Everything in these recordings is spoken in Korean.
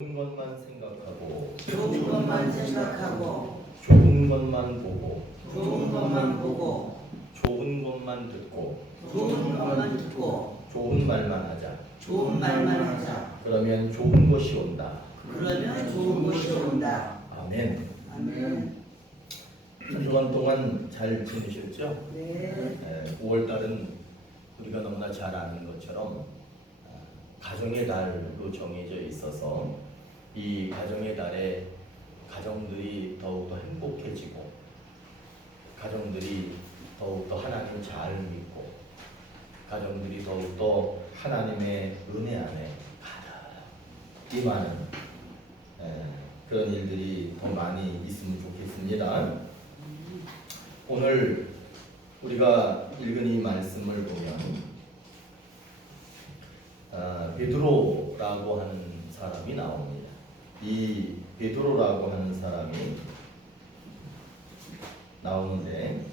좋은 것만 생각하고 좋은 것만 생각하고 좋은 것만 보고 좋은 것만 보고 좋은 것만 듣고 좋은 것만 듣고 좋은 말만 하자. 좋은 말만 하자. 그러면 좋은 것이 온다. 그러면 좋은 것이 온다. 아멘. 아멘. 한 주간 동안 잘 지내셨죠? 네. 9월달은 우리가 너무나 잘 아는 것처럼 가정의 달로 정해져 있어서 이 가정의 달에 가정들이 더욱더 행복해지고 가정들이 더욱더 하나님을 잘 믿고 가정들이 더욱더 하나님의 은혜 안에 가득히 많은 그런 일들이 더 많이 있으면 좋겠습니다. 오늘 우리가 읽은 이 말씀을 보면 베드로라고 하는 사람이 나옵니다. 이 베드로라고 하는 사람이 나오는데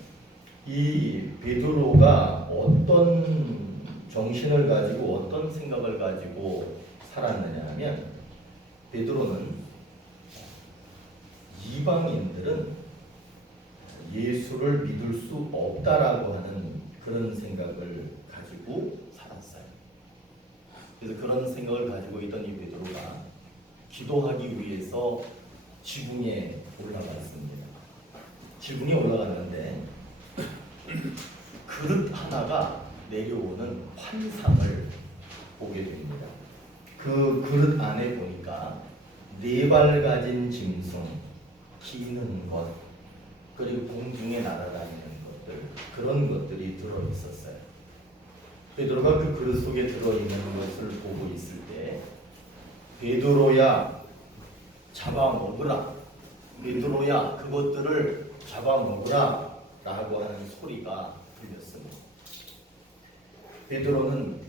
이 베드로가 어떤 정신을 가지고 어떤 생각을 가지고 살았느냐 하면 베드로는 이방인들은 예수를 믿을 수 없다라고 하는 그런 생각을 가지고 살았어요. 그래서 그런 생각을 가지고 있던 이 베드로가 기도하기 위해서 지붕에 올라갔습니다. 지붕에 올라갔는데 그릇 하나가 내려오는 환상을 보게 됩니다. 그 그릇 안에 보니까 4발 가진 짐승, 기는 것, 그리고 공중에 날아다니는 것들, 그런 것들이 들어있었어요. 베드로가 그 그릇 속에 들어있는 것을 보고 있을 때 베드로야 잡아먹으라, 베드로야 그것들을 잡아먹으라 라고 하는 소리가 들렸습니다. 베드로는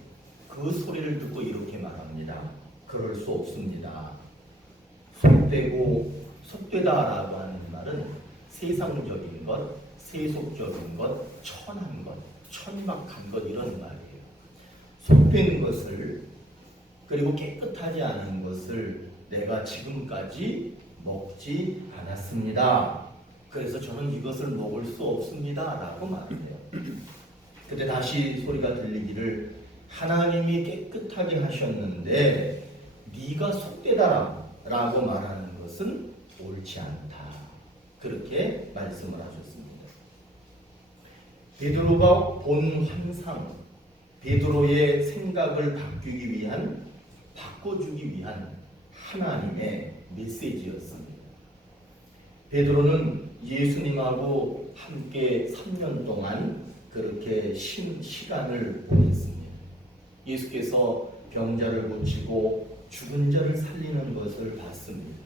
그 소리를 듣고 이렇게 말합니다. 그럴 수 없습니다. 속되다라고 하는 말은 세상적인 것, 세속적인 것, 천한 것, 천박한 것 이런 말이에요. 속된 것을 그리고 깨끗하지 않은 것을 내가 지금까지 먹지 않았습니다. 그래서 저는 이것을 먹을 수 없습니다 라고 말해요. 그때 다시 소리가 들리기를 하나님이 깨끗하게 하셨는데 네가 속되다라 라고 말하는 것은 옳지 않다. 그렇게 말씀을 하셨습니다. 베드로가 본 환상, 베드로의 생각을 바꿔주기 위한 하나님의 메시지였습니다. 베드로는 예수님하고 함께 3년 동안 그렇게 시간을 보냈습니다. 예수께서 병자를 고치고 죽은 자를 살리는 것을 봤습니다.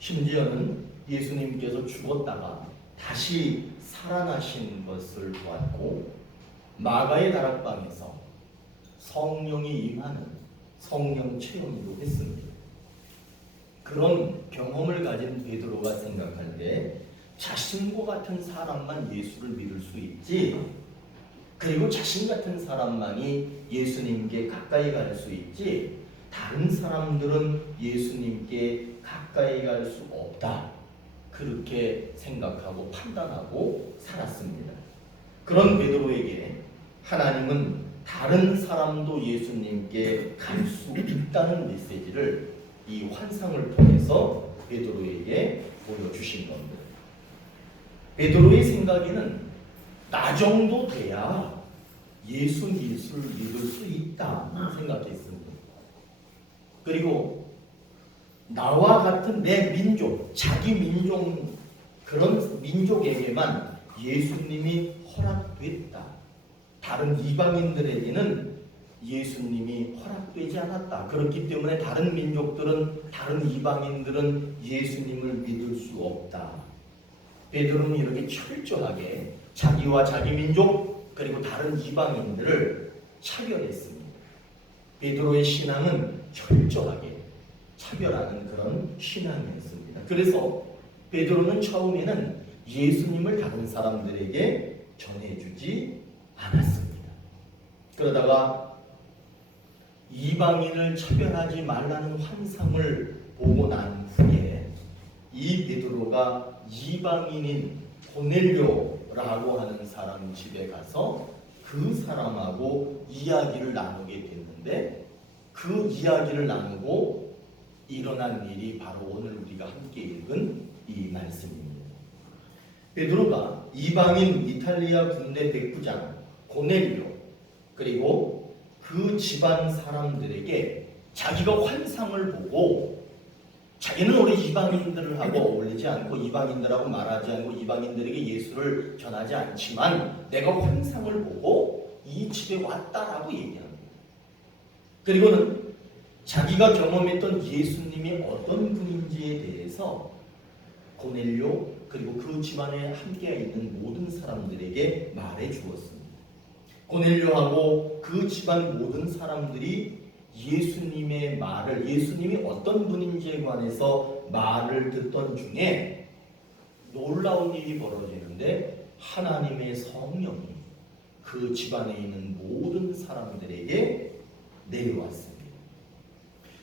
심지어는 예수님께서 죽었다가 다시 살아나신 것을 보았고 마가의 다락방에서 성령이 임하는 성령 체험도 했습니다. 그런 경험을 가진 베드로가 생각할 때 자신과 같은 사람만 예수를 믿을 수 있지, 그리고 자신 같은 사람만이 예수님께 가까이 갈 수 있지, 다른 사람들은 예수님께 가까이 갈 수 없다. 그렇게 생각하고 판단하고 살았습니다. 그런 베드로에게 하나님은 다른 사람도 예수님께 갈 수 있다는 메시지를 이 환상을 통해서 베드로에게 보여주신 겁니다. 베드로의 생각에는 나 정도 돼야 예수를 믿을 수 있다 생각했습니다. 그리고 나와 같은 내 민족, 자기 민족, 그런 민족에게만 예수님이 허락됐다. 다른 이방인들에게는 예수님이 허락되지 않았다. 그렇기 때문에 다른 민족들은, 다른 이방인들은 예수님을 믿을 수 없다. 베드로는 이렇게 철저하게 자기와 자기 민족 그리고 다른 이방인들을 차별했습니다. 베드로의 신앙은 철저하게 차별하는 그런 신앙이었습니다. 그래서 베드로는 처음에는 예수님을 다른 사람들에게 전해주지 않았습니다. 그러다가 이방인을 차별하지 말라는 환상을 보고 난 후에 이 베드로가 이방인인 고넬료라고 하는 사람 집에 가서 그 사람하고 이야기를 나누게 됐는데, 그 이야기를 나누고 일어난 일이 바로 오늘 우리가 함께 읽은 이 말씀입니다. 베드로가 이방인 이탈리아 군대 백부장 고넬료, 그리고 그 집안 사람들에게 자기가 환상을 보고, 자기는 우리 이방인들하고 어울리지 않고 이방인들하고 말하지 않고 이방인들에게 예수를 전하지 않지만 내가 환상을 보고 이 집에 왔다라고 얘기합니다. 그리고는 자기가 경험했던 예수님이 어떤 분인지에 대해서 고넬료 그리고 그 집안에 함께 있는 모든 사람들에게 말해 주었습니다. 고넬료하고 그 집안 모든 사람들이 예수님의 말을, 예수님이 어떤 분인지에 관해서 말을 듣던 중에 놀라운 일이 벌어지는데, 하나님의 성령이 그 집안에 있는 모든 사람들에게 내려왔습니다.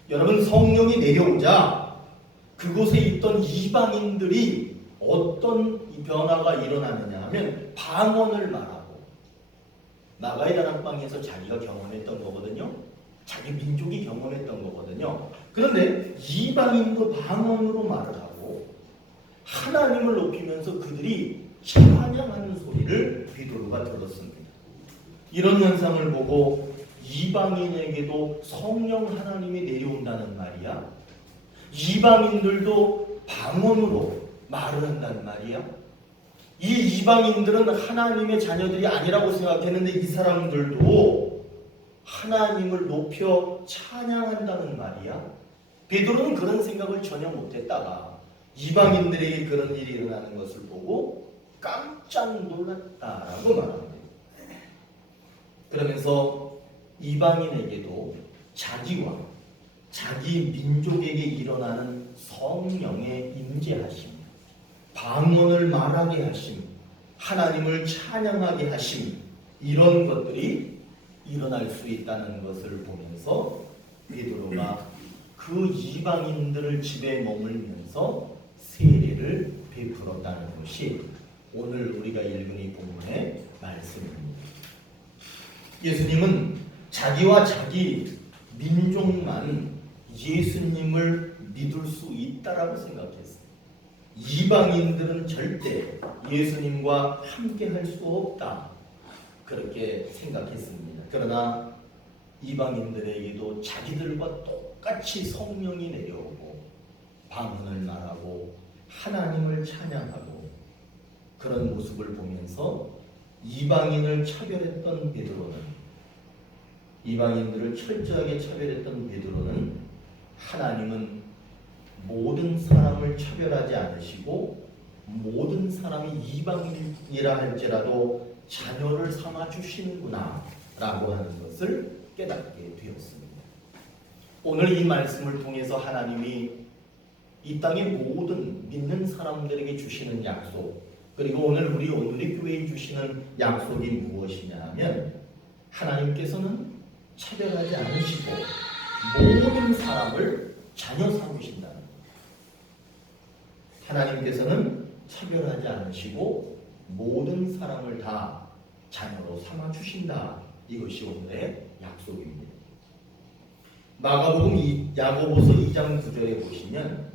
여러분, 성령이 내려오자 그곳에 있던 이방인들이 어떤 변화가 일어나느냐 하면 방언을 말하고, 나가야 다락방에서 자기가 경험했던 거거든요. 자기 민족이 경험했던 거거든요. 그런데 이방인도 방언으로 말을 하고 하나님을 높이면서 그들이 찬양하는 소리를 베드로가 들었습니다. 이런 현상을 보고 이방인에게도 성령 하나님이 내려온다는 말이야? 이방인들도 방언으로 말을 한다는 말이야? 이 이방인들은 하나님의 자녀들이 아니라고 생각했는데 이 사람들도 하나님을 높여 찬양한다는 말이야? 베드로는 그런 생각을 전혀 못했다가 이방인들에게 그런 일이 일어나는 것을 보고 깜짝 놀랐다라고 말합니다. 그러면서 이방인에게도 자기와 자기 민족에게 일어나는 성령의 임재하심, 방언을 말하게 하심, 하나님을 찬양하게 하심, 이런 것들이 일어날 수 있다는 것을 보면서 베드로가 그 이방인들을 집에 머물면서 세례를 베풀었다는 것이 오늘 우리가 읽은 이 본문의 말씀입니다. 예수님은 자기와 자기 민족만 예수님을 믿을 수 있다라고 생각했어요. 이방인들은 절대 예수님과 함께 할 수 없다, 그렇게 생각했습니다. 그러나 이방인들에게도 자기들과 똑같이 성령이 내려오고 방언을 말하고 하나님을 찬양하고 그런 모습을 보면서 이방인을 차별했던 베드로는, 이방인들을 철저하게 차별했던 베드로는 하나님은 모든 사람을 차별하지 않으시고 모든 사람이 이방인이라 할지라도 자녀를 삼아 주시는구나 라고 하는 것을 깨닫게 되었습니다. 오늘 이 말씀을 통해서 하나님이 이 땅의 모든 믿는 사람들에게 주시는 약속, 그리고 오늘 우리 교회에 주시는 약속이 무엇이냐 하면 하나님께서는 차별하지 않으시고 모든 사람을 자녀 삼으신다는 것. 하나님께서는 차별하지 않으시고 모든 사람을 다 자녀로 삼아 주신다. 이것이 오늘의 약속입니다. 마가복음 야고보서 2장 9절에 보시면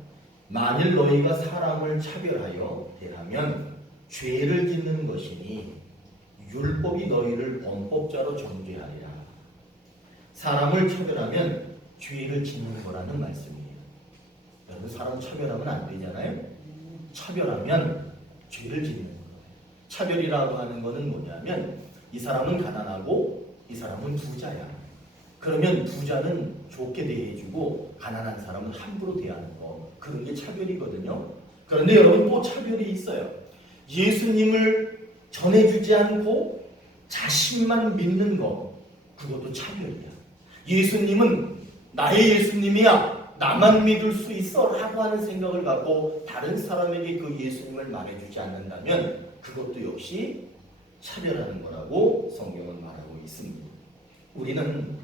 만일 너희가 사람을 차별하여 대하면 죄를 짓는 것이니 율법이 너희를 범법자로 정죄하리라. 사람을 차별하면 죄를 짓는 거라는 말씀이에요. 여러분, 사람 차별하면 안 되잖아요. 차별하면 죄를 짓는 거예요. 차별이라고 하는 것은 뭐냐면 이 사람은 가난하고 이 사람은 부자야. 그러면 부자는 좋게 대해주고 가난한 사람은 함부로 대하는 거, 그런 게 차별이거든요. 그런데 여러분, 또 차별이 있어요. 예수님을 전해주지 않고 자신만 믿는 거, 그것도 차별이야. 예수님은 나의 예수님이야, 나만 믿을 수 있어 라고 하는 생각을 갖고 다른 사람에게 그 예수님을 말해주지 않는다면 그것도 역시 차별하는 거라고 성경은 말하고 있습니다. 우리는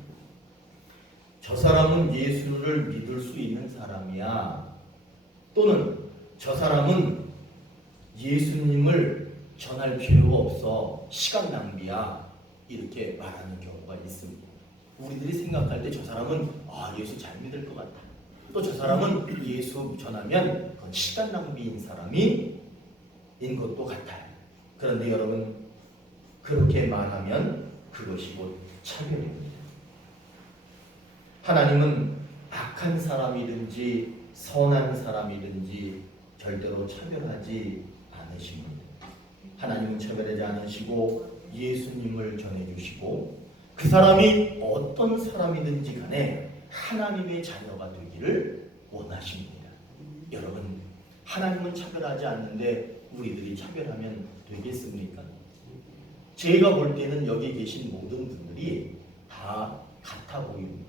저 사람은 예수를 믿을 수 있는 사람이야, 또는 저 사람은 예수님을 전할 필요가 없어, 시간 낭비야, 이렇게 말하는 경우가 있습니다. 우리들이 생각할 때 저 사람은 예수 잘 믿을 것 같다, 또 저 사람은 예수 전하면 그건 시간 낭비인 사람인 것도 같아요. 그런데 여러분, 그렇게 말하면 그것이 곧 차별입니다. 하나님은 악한 사람이든지 선한 사람이든지 절대로 차별하지 않으십니다. 하나님은 차별하지 않으시고 예수님을 전해주시고, 그 사람이 어떤 사람이든지 간에 하나님의 자녀가 되기를 원하십니다. 여러분, 하나님은 차별하지 않는데 우리들이 차별하면 되겠습니까? 제가 볼 때는 여기 계신 모든 분들이 다 같아 보입니다.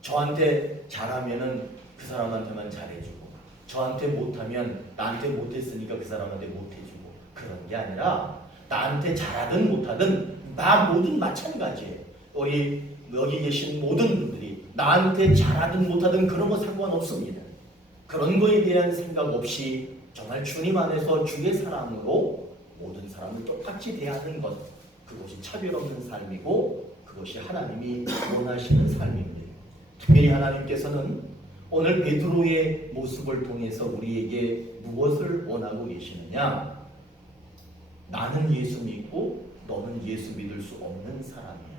저한테 잘하면은 그 사람한테만 잘해주고, 저한테 못하면 나한테 못했으니까 그 사람한테 못해주고, 그런 게 아니라 나한테 잘하든 못하든 나 모든 마찬가지예요. 우리 여기 계신 모든 분들이 나한테 잘하든 못하든 그런 거 상관없습니다. 그런 거에 대한 생각 없이 정말 주님 안에서 주의 사랑으로 모든 사람을 똑같이 대하는 것, 그것이 차별 없는 삶이고 그것이 하나님이 원하시는 삶입니다. 특별히 하나님께서는 오늘 베드로의 모습을 통해서 우리에게 무엇을 원하고 계시느냐? 나는 예수 믿고 너는 예수 믿을 수 없는 사람이야.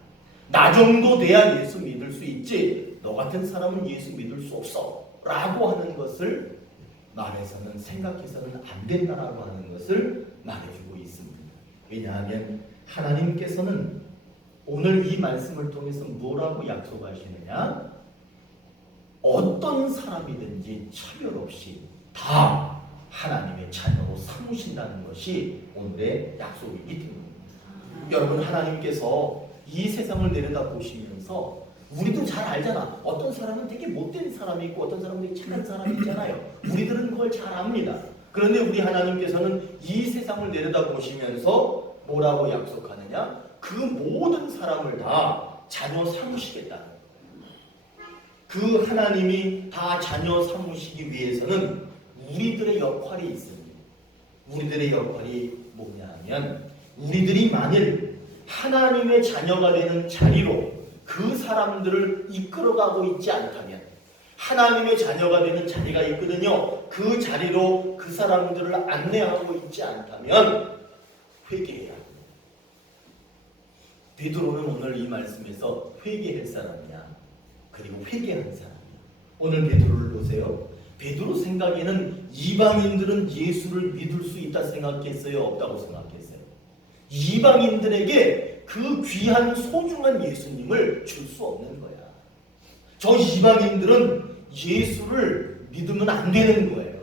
나 정도 돼야 예수 믿을 수 있지, 너 같은 사람은 예수 믿을 수 없어 라고 하는 것을 말해서는, 생각해서는 안 된다라고 하는 것을 말해주고 있습니다. 왜냐하면 하나님께서는 오늘 이 말씀을 통해서 뭐라고 약속하시느냐? 어떤 사람이든지 차별 없이 다 하나님의 자녀로 삼으신다는 것이 오늘의 약속이기 때문입니다. 여러분, 하나님께서 이 세상을 내려다 보시면서 우리도 잘 알잖아. 어떤 사람은 되게 못된 사람이 있고 어떤 사람은 되게 착한 사람이 있잖아요. 우리들은 그걸 잘 압니다. 그런데 우리 하나님께서는 이 세상을 내려다 보시면서 뭐라고 약속하느냐? 그 모든 사람을 다 자녀 삼으시겠다. 그 하나님이 다 자녀 삼으시기 위해서는 우리들의 역할이 있습니다. 우리들의 역할이 뭐냐 하면, 우리들이 만일 하나님의 자녀가 되는 자리로 그 사람들을 이끌어가고 있지 않다면, 하나님의 자녀가 되는 자리가 있거든요. 그 자리로 그 사람들을 안내하고 있지 않다면 회개해야 합니다. 베드로는 오늘 이 말씀에서 회개할 사람이야, 그리고 회개한 사람이야. 오늘 베드로를 보세요. 베드로 생각에는 이방인들은 예수를 믿을 수 있다 생각했어요? 없다고 생각했어요? 이방인들에게 그 귀한 소중한 예수님을 줄 수 없는 거야. 저 이방인들은 예수를 믿으면 안 되는 거예요.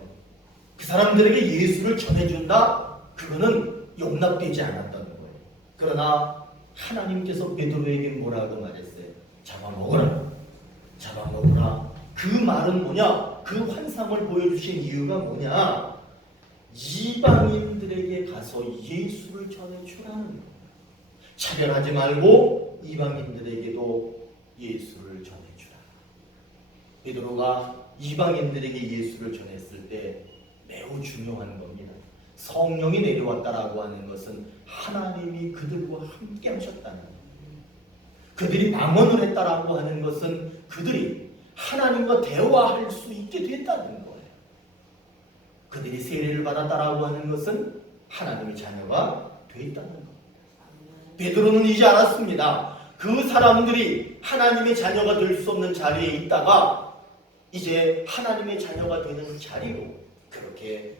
그 사람들에게 예수를 전해준다? 그거는 용납되지 않았다는 거예요. 그러나 하나님께서 베드로에게 뭐라고 말했어요? 잡아먹어라. 잡아먹어라. 그 말은 뭐냐? 그 환상을 보여주신 이유가 뭐냐? 이방인들에게 가서 예수를 전해주라는 거예요. 차별하지 말고 이방인들에게도 예수를 전해주라. 베드로가 이방인들에게 예수를 전했을 때 매우 중요한 겁니다. 성령이 내려왔다라고 하는 것은 하나님이 그들과 함께 하셨다는 거예요. 그들이 방언을 했다라고 하는 것은 그들이 하나님과 대화할 수 있게 됐다는 거예요. 그들이 세례를 받았다라고 하는 것은 하나님의 자녀가 됐다는 거예요. 베드로는 이제 알았습니다. 그 사람들이 하나님의 자녀가 될 수 없는 자리에 있다가 이제 하나님의 자녀가 되는 자리로 그렇게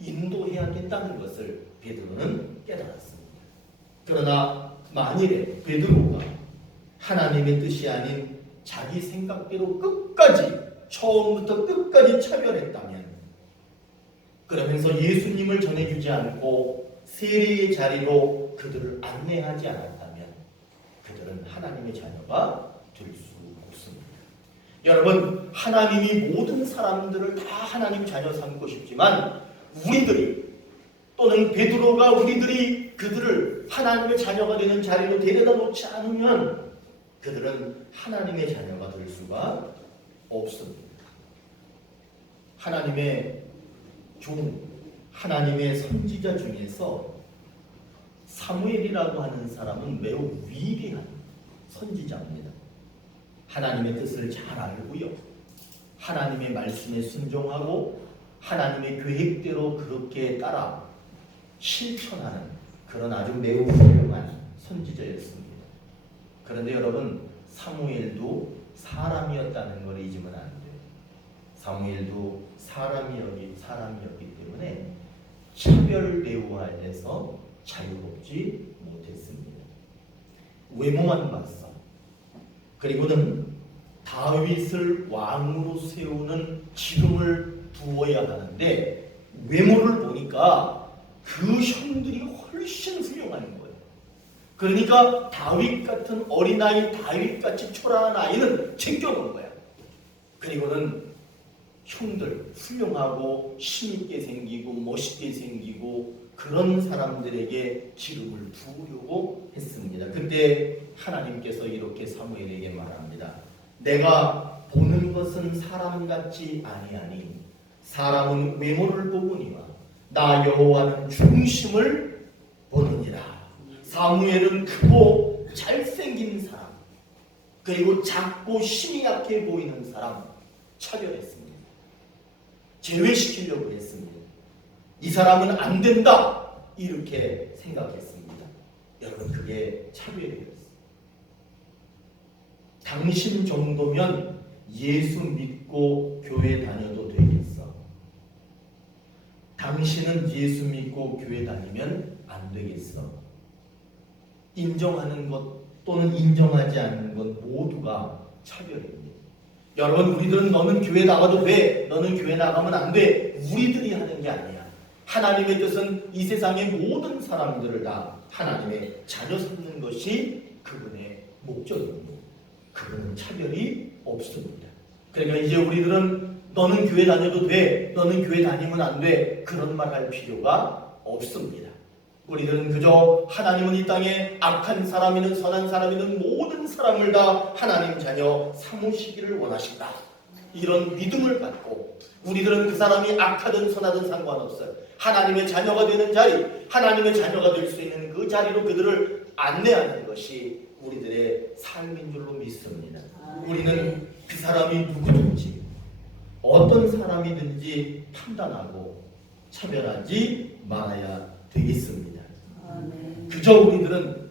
인도해야 된다는 것을 베드로는 깨달았습니다. 그러나 만일에 베드로가 하나님의 뜻이 아닌 자기 생각대로 끝까지, 처음부터 끝까지 차별했다면, 그러면서 예수님을 전해주지 않고 세례의 자리로 그들을 안내하지 않았다면 그들은 하나님의 자녀가 될 수 없습니다. 여러분, 하나님이 모든 사람들을 다 하나님 자녀 삼고 싶지만 우리들이, 또는 베드로가 우리들이 그들을 하나님의 자녀가 되는 자리로 데려다 놓지 않으면 그들은 하나님의 자녀가 될 수가 없습니다. 하나님의 종, 하나님의 선지자 중에서 사무엘이라고 하는 사람은 매우 위대한 선지자입니다. 하나님의 뜻을 잘 알고요, 하나님의 말씀에 순종하고 하나님의 계획대로 그렇게 따라 실천하는 그런 아주 매우 훌륭한 선지자였습니다. 그런데 여러분, 사무엘도 사람이었다는 걸 잊으면 안 돼요. 사무엘도 사람이었기 때문에 차별 대우하에서 자유롭지 못했습니다. 외모만 봤어. 그리고는 다윗을 왕으로 세우는 기름을 부어야 하는데 외모를 보니까 그 형들이 훨씬 훌륭한 거예요. 그러니까 다윗 같은 어린아이, 다윗같이 초라한 아이는 챙겨놓은 거야. 그리고는 형들, 훌륭하고 힘있게 생기고 멋있게 생기고 그런 사람들에게 기름을 부으려고 했습니다. 그때 하나님께서 이렇게 사무엘에게 말합니다. 내가 보는 것은 사람같이 아니하니 사람은 외모를 보거니와 나 여호와는 중심을 보느니라. 사무엘은 크고 잘생긴 사람, 그리고 작고 힘이 약해 보이는 사람 차별했습니다. 제외시키려고 했습니다. 이 사람은 안 된다, 이렇게 생각했습니다. 여러분, 그게 차별이었어요. 당신 정도면 예수 믿고 교회 다녀도 되겠어. 당신은 예수 믿고 교회 다니면 안 되겠어. 인정하는 것 또는 인정하지 않는 것 모두가 차별입니다. 여러분, 우리들은 너는 교회 나가도 돼, 너는 교회 나가면 안 돼, 우리들이 하는 게 아니야. 하나님의 뜻은 이 세상의 모든 사람들을 다 하나님의 자녀 삼는 것이 그분의 목적입니다. 그분은 차별이 없습니다. 그러니까 이제 우리들은 너는 교회 다녀도 돼, 너는 교회 다니면 안 돼, 그런 말 할 필요가 없습니다. 우리들은 그저 하나님은 이 땅에 악한 사람이든 선한 사람이든 모든 사람을 다 하나님 자녀 삼으시기를 원하신다, 이런 믿음을 갖고 우리들은 그 사람이 악하든 선하든 상관없어요. 하나님의 자녀가 되는 자리, 하나님의 자녀가 될 수 있는 그 자리로 그들을 안내하는 것이 우리들의 삶인 줄로 믿습니다. 우리는 그 사람이 누구든지 어떤 사람이든지 판단하고 차별하지 말아야 되겠습니다. 그저 우리들은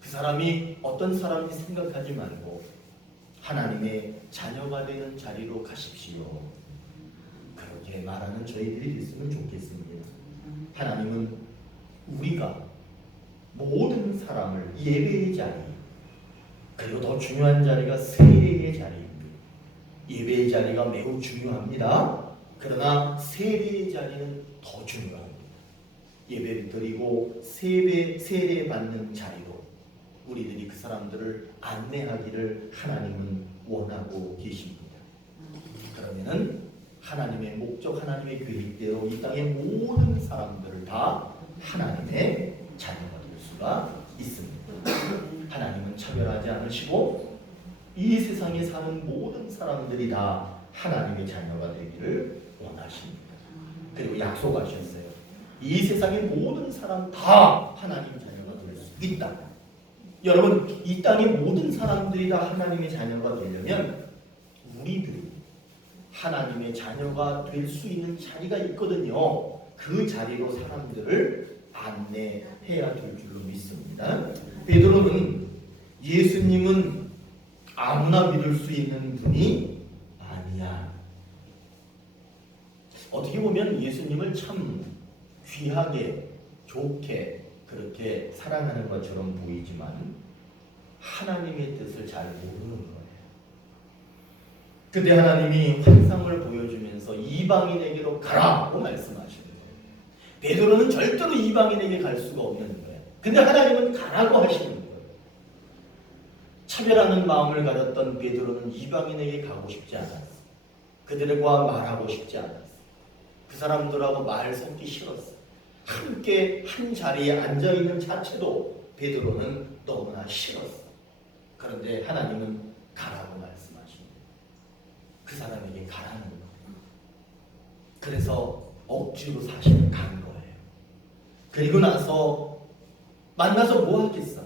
그 사람이 어떤 사람인지 생각하지 말고 하나님의 자녀가 되는 자리로 가십시오, 그렇게 말하는 저희들이 됐으면 좋겠습니다. 하나님은 우리가 모든 사람을 예배의 자리, 그리고 더 중요한 자리가 세례의 자리입니다. 예배의 자리가 매우 중요합니다. 그러나 세례의 자리는 더 중요합니다. 예배를 드리고 세례 받는 자리로 우리들이 그 사람들을 안내하기를 하나님은 원하고 계십니다. 그러면은 하나님의 목적, 하나님의 계획대로 이 땅의 모든 사람들을 다 하나님의 자녀가 될 수가 있습니다. 하나님은 차별하지 않으시고 이 세상에 사는 모든 사람들이 다 하나님의 자녀가 되기를 원하십니다. 그리고 약속하셨어요. 이 세상의 모든 사람 다 하나님 자녀가 될 수 있다. 여러분, 이 땅의 모든 사람들이 다 하나님의 자녀가 되려면 우리들이 하나님의 자녀가 될 수 있는 자리가 있거든요. 그 자리로 사람들을 안내해야 될 줄로 믿습니다. 베드로는 예수님은 아무나 믿을 수 있는 분이 아니야. 어떻게 보면 예수님을 참 귀하게, 좋게 그렇게 사랑하는 것처럼 보이지만 하나님의 뜻을 잘 모르는 거예요. 그때 하나님이 환상을 보여주면서 이방인에게로 가라고 말씀하시는 거예요. 베드로는 절대로 이방인에게 갈 수가 없는 거예요. 근데 하나님은 가라고 하시는 거예요. 차별하는 마음을 가졌던 베드로는 이방인에게 가고 싶지 않았어요. 그들과 말하고 싶지 않았어요. 그 사람들하고 말 섞기 싫었어요. 함께 한 자리에 앉아있는 자체도 베드로는 너무나 싫었어요. 그런데 하나님은 가라고 말씀하십니다. 그 사람에게 가라는 거예요. 그래서 억지로 사실은 간 거예요. 그리고 나서 만나서 뭐 하겠어?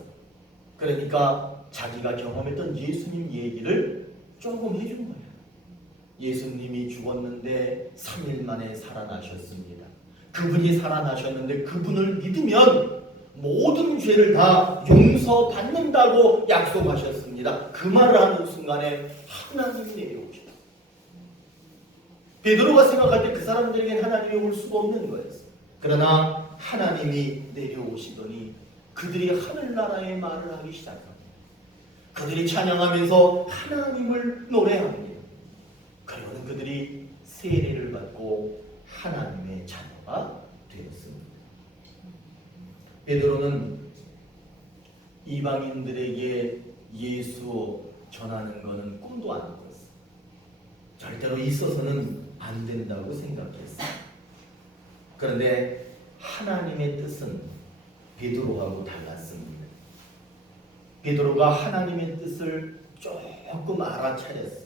그러니까 자기가 경험했던 예수님 얘기를 조금 해준 거예요. 예수님이 죽었는데 3일 만에 살아나셨습니다. 그분이 살아나셨는데 그분을 믿으면 모든 죄를 다 용서받는다고 약속하셨습니다. 그 말을 하는 순간에 하나님이 내려오셨어요. 베드로가 생각할 때 그 사람들에겐 하나님이 올 수가 없는 거였어요. 그러나 하나님이 내려오시더니 그들이 하늘나라의 말을 하기 시작합니다. 그들이 찬양하면서 하나님을 노래합니다. 그리고는 그들이 세례를 받고 하나님의 자녀가 되었습니다. 베드로는 이방인들에게 예수 전하는 것은 꿈도 안 꿨어요. 절대로 있어서는 안 된다고 생각했어요. 그런데 하나님의 뜻은 베드로하고 달랐습니다. 베드로가 하나님의 뜻을 조금 알아차렸어요.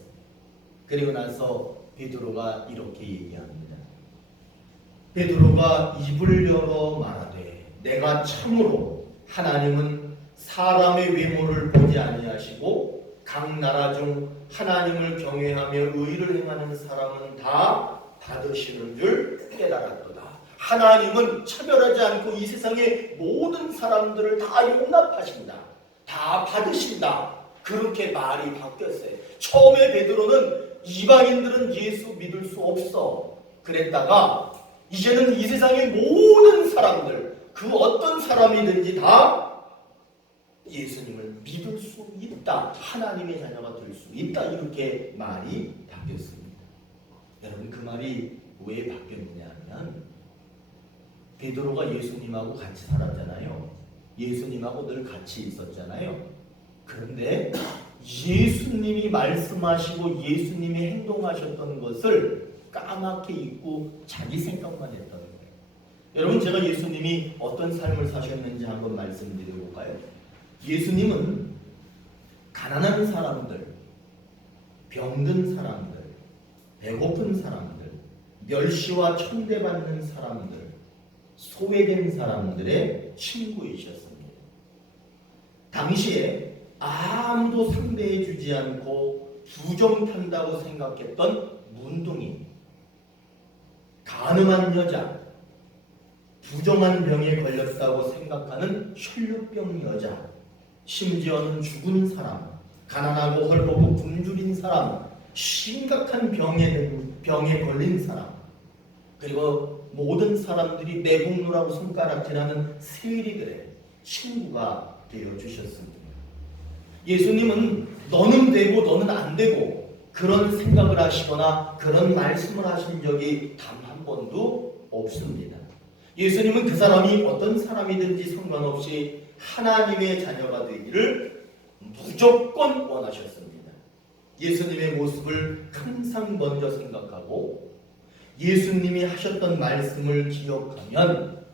그리고 나서 베드로가 이렇게 얘기합니다. 베드로가 입을 열어 말하되 내가 참으로 하나님은 사람의 외모를 보지 아니하시고 각 나라 중 하나님을 경외하며 의를 행하는 사람은 다 받으시는 줄 깨달았도다. 하나님은 차별하지 않고 이 세상의 모든 사람들을 다 용납하신다. 다 받으신다. 그렇게 말이 바뀌었어요. 처음에 베드로는 이방인들은 예수 믿을 수 없어 그랬다가 이제는 이 세상의 모든 사람들 그 어떤 사람이든지 다 예수님을 믿을 수 있다. 하나님의 자녀가 될 수 있다. 이렇게 말이 바뀌었습니다. 여러분 그 말이 왜 바뀌었느냐 하면 베드로가 예수님하고 같이 살았잖아요. 예수님하고 늘 같이 있었잖아요. 그런데 예수님이 말씀하시고 예수님이 행동하셨던 것을 까맣게 잊고 자기 생각만 했던 거예요. 여러분 제가 예수님이 어떤 삶을 사셨는지 한번 말씀드려볼까요? 예수님은 가난한 사람들, 병든 사람들, 배고픈 사람들, 멸시와 천대받는 사람들, 소외된 사람들의 친구이셨습니다. 당시에 아무도 상대해 주지 않고 부정탄다고 생각했던 문둥이, 가늠한 여자, 부정한 병에 걸렸다고 생각하는 혈루병 여자, 심지어는 죽은 사람, 가난하고 헐벗고 굶주린 사람, 심각한 병에 걸린 사람, 그리고 모든 사람들이 내국노라고 손가락질하는 세리들의 친구가 되어주셨습니다. 예수님은 너는 되고 너는 안 되고 그런 생각을 하시거나 그런 말씀을 하신 적이 단 한 번도 없습니다. 예수님은 그 사람이 어떤 사람이든지 상관없이 하나님의 자녀가 되기를 무조건 원하셨습니다. 예수님의 모습을 항상 먼저 생각하고 예수님이 하셨던 말씀을 기억하면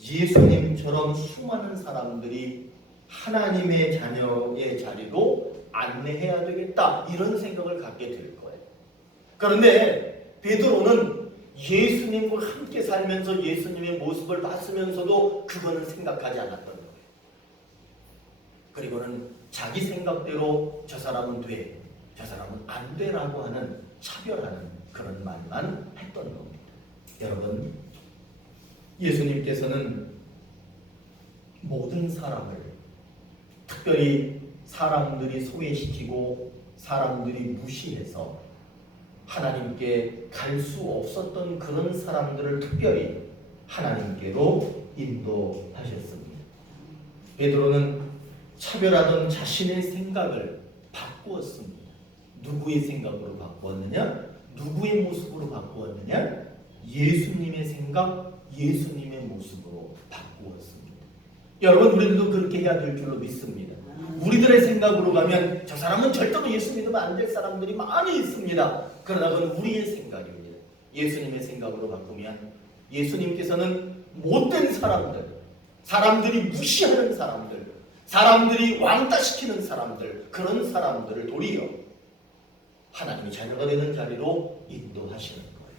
예수님처럼 수많은 사람들이 하나님의 자녀의 자리로 안내해야 되겠다 이런 생각을 갖게 될 거예요. 그런데 베드로는 예수님과 함께 살면서 예수님의 모습을 봤으면서도 그거는 생각하지 않았던 거예요. 그리고는 자기 생각대로 저 사람은 돼, 저 사람은 안 되라고 하는 차별하는 그런 말만 했던 겁니다. 여러분, 예수님께서는 모든 사람을 특별히 사람들이 소외시키고 사람들이 무시해서 하나님께 갈 수 없었던 그런 사람들을 특별히 하나님께로 인도하셨습니다. 베드로는 차별하던 자신의 생각을 바꾸었습니다. 누구의 생각으로 바꾸었느냐? 누구의 모습으로 바꾸었느냐? 예수님의 생각, 예수님의 모습으로 바꾸었습니다. 여러분, 우리들도 그렇게 해야 될 줄로 믿습니다. 우리들의 생각으로 가면 저 사람은 절대로 예수 믿으면 안 될 사람들이 많이 있습니다. 그러나 그건 우리의 생각입니다. 예수님의 생각으로 바꾸면 예수님께서는 못된 사람들, 사람들이 무시하는 사람들, 사람들이 왕따시키는 사람들, 그런 사람들을 도리어 하나님의 자녀가 되는 자리로 인도하시는 거예요.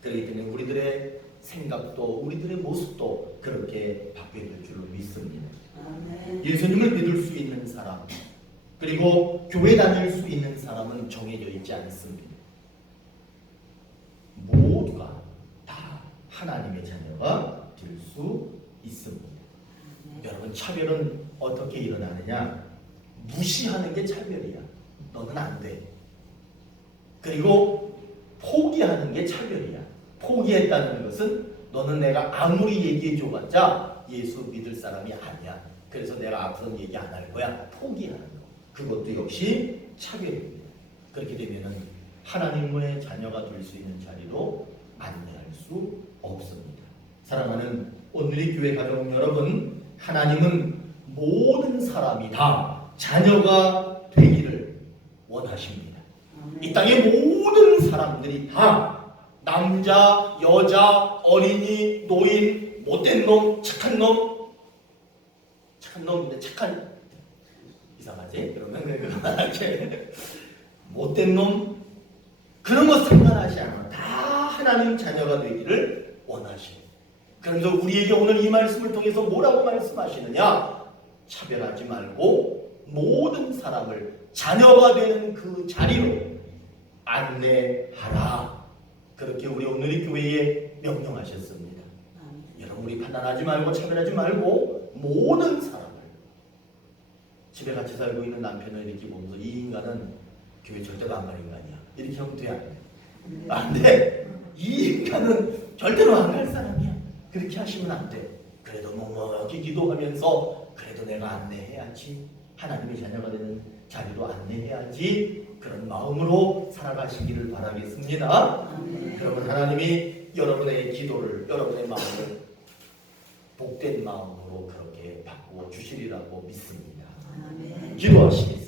그렇기 때문에 우리들의 생각도 우리들의 모습도 그렇게 바뀌어질 줄로 믿습니다. 아멘. 예수님을 믿을 수 있는 사람, 그리고 교회 다닐 수 있는 사람은 정해져 있지 않습니다. 모두가 다 하나님의 자녀가 될 수 있습니다. 여러분, 차별은 어떻게 일어나느냐? 무시하는 게 차별이야. 너는 안 돼. 그리고 포기하는 게 차별이야. 포기했다는 것은 너는 내가 아무리 얘기해줘봤자 예수 믿을 사람이 아니야. 그래서 내가 앞으로는 얘기 안 할 거야. 포기하는 거. 그것도 역시 차별입니다. 그렇게 되면은 하나님의 자녀가 될 수 있는 자리로 안내할 수 없습니다. 사랑하는 오늘의 교회 가족 여러분, 하나님은 모든 사람이 다 자녀가 되기를 원하십니다. 이 땅의 모든 사람들이 다 남자, 여자, 어린이, 노인, 못된 놈, 착한 놈인데 착한 이상하지? 그러면 그렇게 못된 놈 그런 거 상관하지 않아. 다 하나님 자녀가 되기를 원하십니다. 그래서 우리에게 오늘 이 말씀을 통해서 뭐라고 말씀하시느냐? 차별하지 말고 모든 사람을 자녀가 되는 그 자리로 안내하라. 그렇게 우리 오늘의 교회에 명령하셨습니다. 여러분, 우리 판단하지 말고 차별하지 말고 모든 사람을, 집에 같이 살고 있는 남편을 이렇게 보면서 이 인간은 교회 절대로 안 갈 인간이야, 이렇게 하면 돼, 안 돼? 안 돼. 이 인간은 절대로 안 갈 사람이야, 그렇게 하시면 안 돼. 그래도 묵묵히 기도하면서 그래도 내가 안내해야지, 하나님의 자녀가 되는 자리로 안내해야지, 그런 마음으로 살아가시기를 바라겠습니다. 그러면 하나님이 여러분의 기도를, 여러분의 마음을 복된 마음으로 그렇게 바꾸어 주시리라고 믿습니다. 기도하시겠습니다.